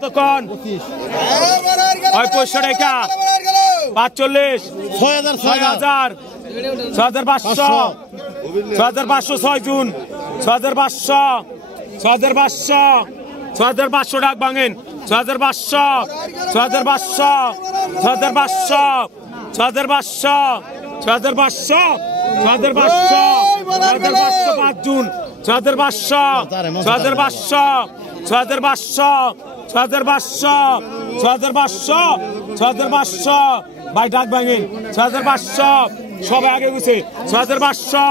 কতক্ষণ 500 টাকা 45 6000 6500 6 জুন 6500 6500 ডাক ভাঙেন 6500 6500 5 জুন 6500 ভাই ডাক ভাঙেন 6500 সবাই আগে গেছে 6500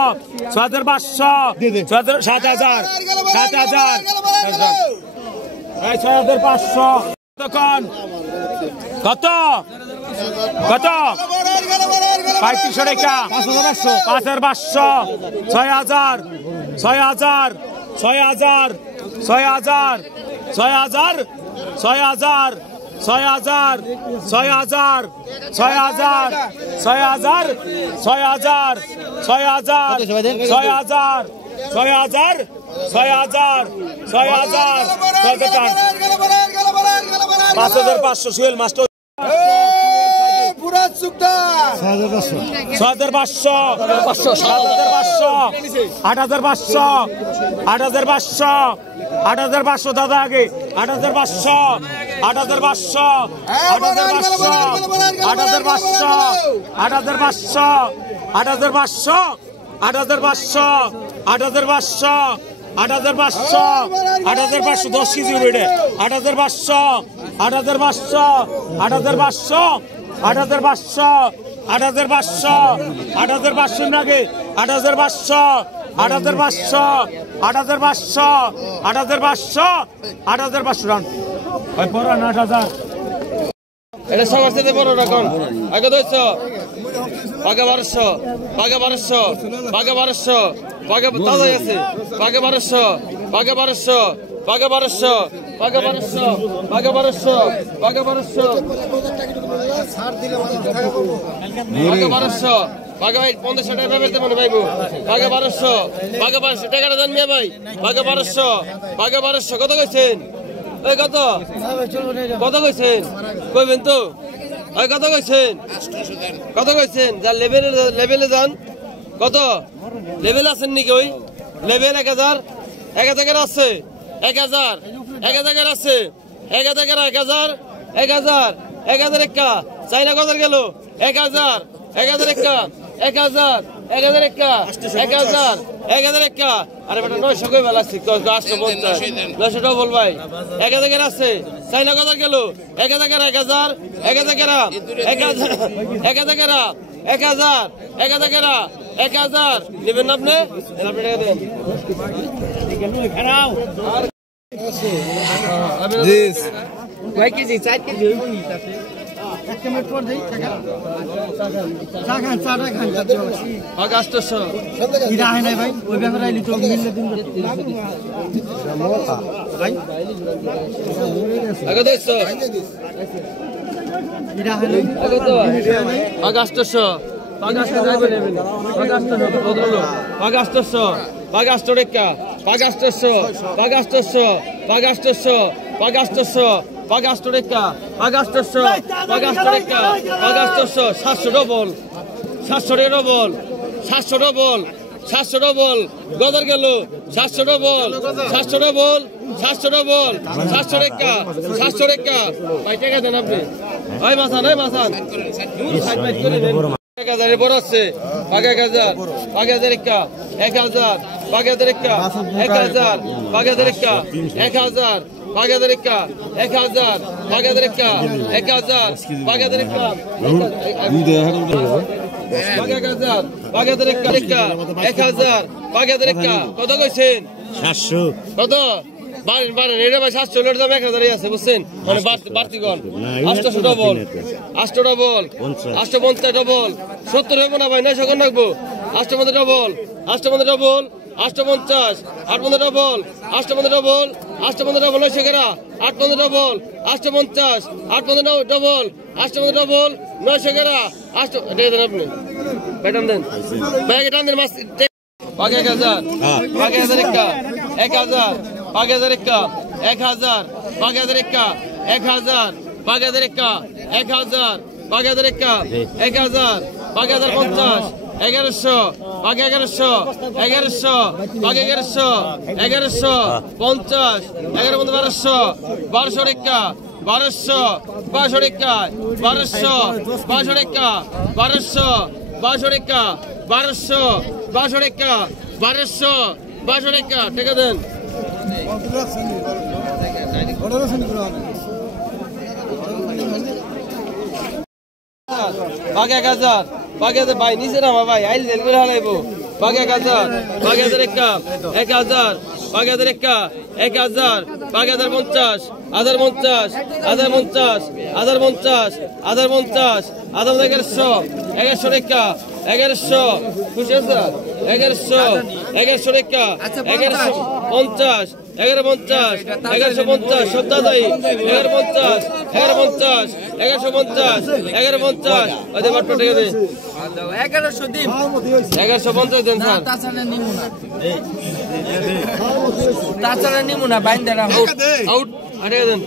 7000 6500 তখন কত 3500 টাকা 5500 6000 6000 6000 6000 6000 6000 6000 6000 6000 6000 6000 6000 6000 5500 সুহেল মাস্টার 6500 8500 দাদা আগে 8500 10 কেজি বেড়ে 8500 নাগে 8500 রান ভাই পড়া 8000 এটা সবার সাথে বড় রাখুন আগে 200 আগে 1200 আগে 1200 আগে 1200 আগে তাজা আছে আগে 1200 আগে 1200 আগে 1200 আগে 1200 আগে 1200 আগে 1200 ছাড় দিলে আগে 1200 আগে ভাই 1500 টাকা বেরতে মনে ভাইবো আগে 1200 টাকাটা দেন মিয়া ভাই আগে 1200 কত কইছেন এই কত কইছেন কইবেন তো এই কত কইছেন যা লেভেলে যান কত লেভেল আছেন নাকি ওই লেভেল 1000 আছে 1000 আছে 1000 একা চাইনা কত গেল 1000 একা 1000 একা আরে বেটা 900 কই বেলা আছে 850 900 টাকা বল ভাই 1000 আছে চাইনা কত গেল 1000 নেবেন না আপনি টাকা দেন ভাই কেজি 4 কেজি এক মিনিট পর দেই টাকা চা খান আগস্টশো ইরা হয় নাই ভাই ওই ব্যাপারে আইলি তো মিললে দিন ভাই আগে দেছো ইরা হয় নাই আগে তো আগস্টশো যাইবে নেবেন আগস্টশো বদললো আগস্টশো রেকা আগস্টশো রেকা আগস্টশো 700 ডবল 700 ডবল গদর গেল 700 ডবল 700 রেকা 700 রেকা ভাই টাকা দেন আপনি ওই মাসান 1000 বড় আছে 1000 রেকা 1000 রেকা 1000 রেকা 1000 রেকা 1000 রেকা 1000 কত কইছেন 700 কত বাড়েন এটা ভাই 700 লোড দাম 1000 আছে বুঝছেন মানে বাড়তি কোন 800 ডবল 850 ডবল 70 হবে না ভাই 900 কোন রাখবো 850 double 850 double 850 850 double 850 double 850 double 900 গেরা 850 ডবল 850 850 ডবল 850 ডবল 900 গেরা 8 দেন আপনি বেটান দেন ব্যাগ টান দেন মাছ 1000 1000 একা 1000 1000 একা 1000 1000 একা 1000 বাগেদের একা 1000 বাগেদের একা 1000 বাগেদের 50 1100 বাগে 1100 1100 বাগে 1100 1100 50 11 1200 1200 রেখা 1200 1200 রেখা 1200 1200 রেখা 1200 1200 রেখা 1200 1200 রেখা 1200 1200 রেখা টাকা দেন বাগে 1000 বাগে ভাই নিচে নামা ভাই আইল জেল করে হালাইবো বাগে 1000 বাগে রেখা 1000 বাগে রেখা 1000 বাগে 50 50 50 50 50 1100 1100 রেখা 1100 খুশি আছে 1100 1100 রেখা 1150 1150 1150 সত্তাদাই 1150 1150 1150 1150 ওদের বাট টাকা দে 1100 দিন 1150 দেন স্যার তাছাড়া নিমু না বাইন্দা আউট আরে দেন